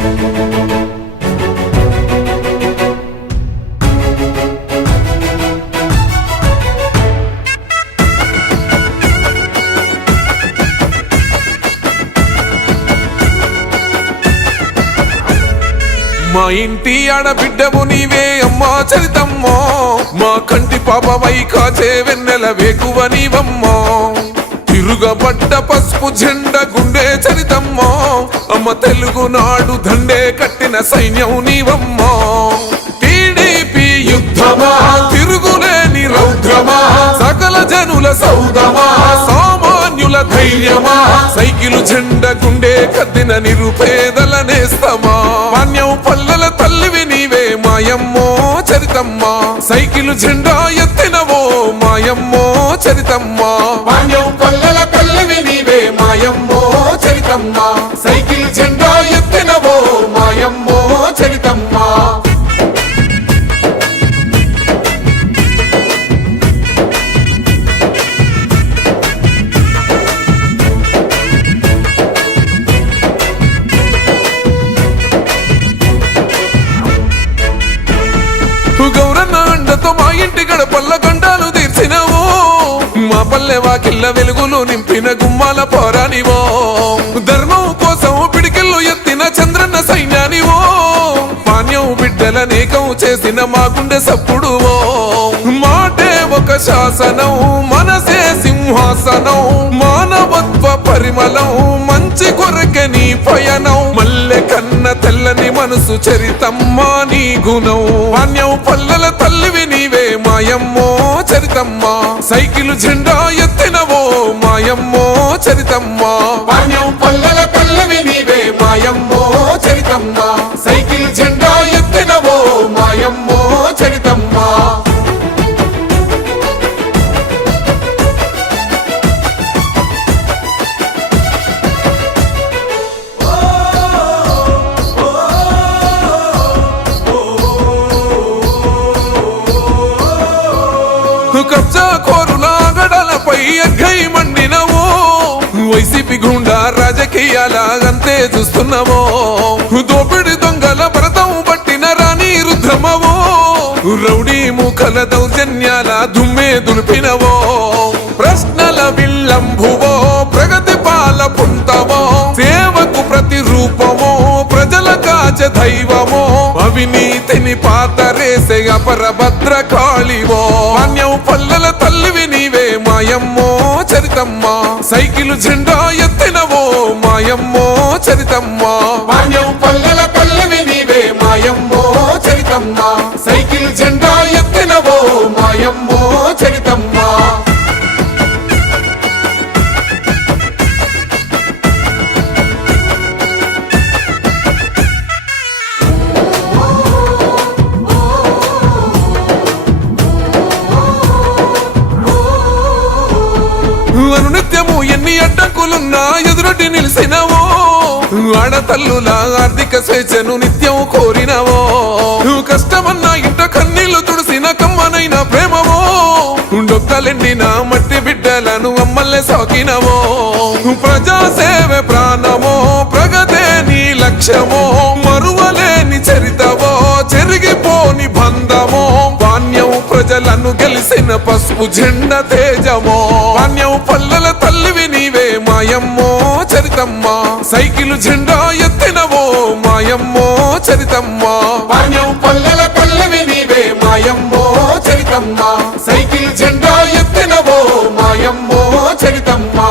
మా ఇంటి ఆడబిడ్డవు నీవే అమ్మా చరితమ్మో, మా కంటి పాపవై కాచే వెన్నెల వేకువ నీవమ్మో, తిరుగబడ్డ పసుపు జెండ గుండె చరితమ్మో, అమ్మ తెలుగునాడు దండే కట్టిన సైన్యం నీవమ్మో. టీడీపీ యుద్ధమా తిరుగులేని రౌద్రమా, సకల జనుల సౌదమా సామాన్యుల ధైర్యమా, సైకిలు జెండ గుండె కద్దిన నిరుపేదల నేస్తమా. పాణ్యం పల్లెల తల్లివి నీవే మాయమ్మో చరితమ్మా, సైకిలు జెండా ఎత్తినవో మాయమ్మో చరితమ్మా. పాణ్యం పల్లెల తల్లివి నీవే మాయమ్మో చరితమ్మా, సైకిల్ జెండా ఎత్తినవో మాయమ్మో చరితమ్మా. గౌరన్న అండతో మా ఇంటి గడపల్ల గండాలు తీర్చినవో, మా పల్లె వాకిళ్ళ వెలుగులు నింపిన గుమ్మాల పోరానివో, ధర్మం కోసం పిడికిళ్ళు ఎత్తిన చంద్రన్న సైన్యానివో, పాణ్యం బిడ్డల నేకం చేసిన మా గుండె సప్పుడువో. మాటే ఒక శాసనం మనసే సింహాసనం, మానవత్వ పరిమళం మంచి కొరకే నీ పయనం, మల్లె కన్న తెల్లని మనసు చరితమ్మా నీ గుణం. పాణ్యం పల్లెల తల్లివి నీవే మాయమ్మో చరితమ్మా, సైకిలు జెండా ఎత్తినవో మాయమ్మో చరితమ్మా. పాణ్యం పల్లెల తల్లివి నీవే మాయమ్మో చరితమ్మా, సైకిల్ జెండా ఎత్తినవో మాయమ్మో చరితమ్మా. కబ్జా కోరుల గడలపై ఎగ్గై మండినవో, వైసీపీ గుండా రాజకీయాల అంతే చూస్తున్నావో, దోపిడి దొంగల భరతం పట్టిన రాణి రుద్రమవో, రౌడీ మూకల దౌర్జన్యాల దుమ్మే దులిపినవో, ప్రశ్నల విల్లంభువో ప్రగతి పాల పుంతవో, సేవకు ప్రతిరూపమో ప్రజల కాచ దైవమో, అవినీతిని పాతరేసే అపరభద్ర కాళివో. పాణ్యం పల్లెల తల్లివి నీవే మాయమ్మో చరితమ్మా, సైకిలు జెండా ఎత్తినవో మాయమ్మో చరితమ్మా. పాణ్యం పల్లెల తల్లివి నీవే మాయమ్మో చరితమ్మా, సైకిల్ జెండా ఎత్తినవో మాయమ్మో చరితమ్మా. అనునిత్యము ఎన్ని అడ్డంకులున్నా ఎదురొడ్డి నిలిసినవో, ఆడతల్లుల ఆర్థిక స్వేచ్ఛను నిత్యం కోరినవో, కష్టమన్నా ఇంట కన్నీళ్లు తుడిసిన కమ్మనైన ప్రేమవో, డొక్కలెండిన మట్టి బిడ్డలను అమ్మల్లే సాకినవో, ప్రజాసేవే ప్రాణమో ప్రగతే నీ లక్ష్యమో, మరువలేని చరితవో చెరిగిపోని బంధమో, పాణ్యం ప్రజలను గెలిసిన పసుపు జెండ తేజమో. పాణ్యం పల్లెల తల్లివి నీవే మాయమ్మో చరితమ్మా, సైకిలు జెండా ఎత్తినవో మాయమ్మో చరితమ్మా. పాణ్యం పల్లెల తల్లివి నీవే మాయమ్మో చరితమ్మా, సైకిల్ జెండా ఎత్తినవో మాయమ్మో చరితమ్మా.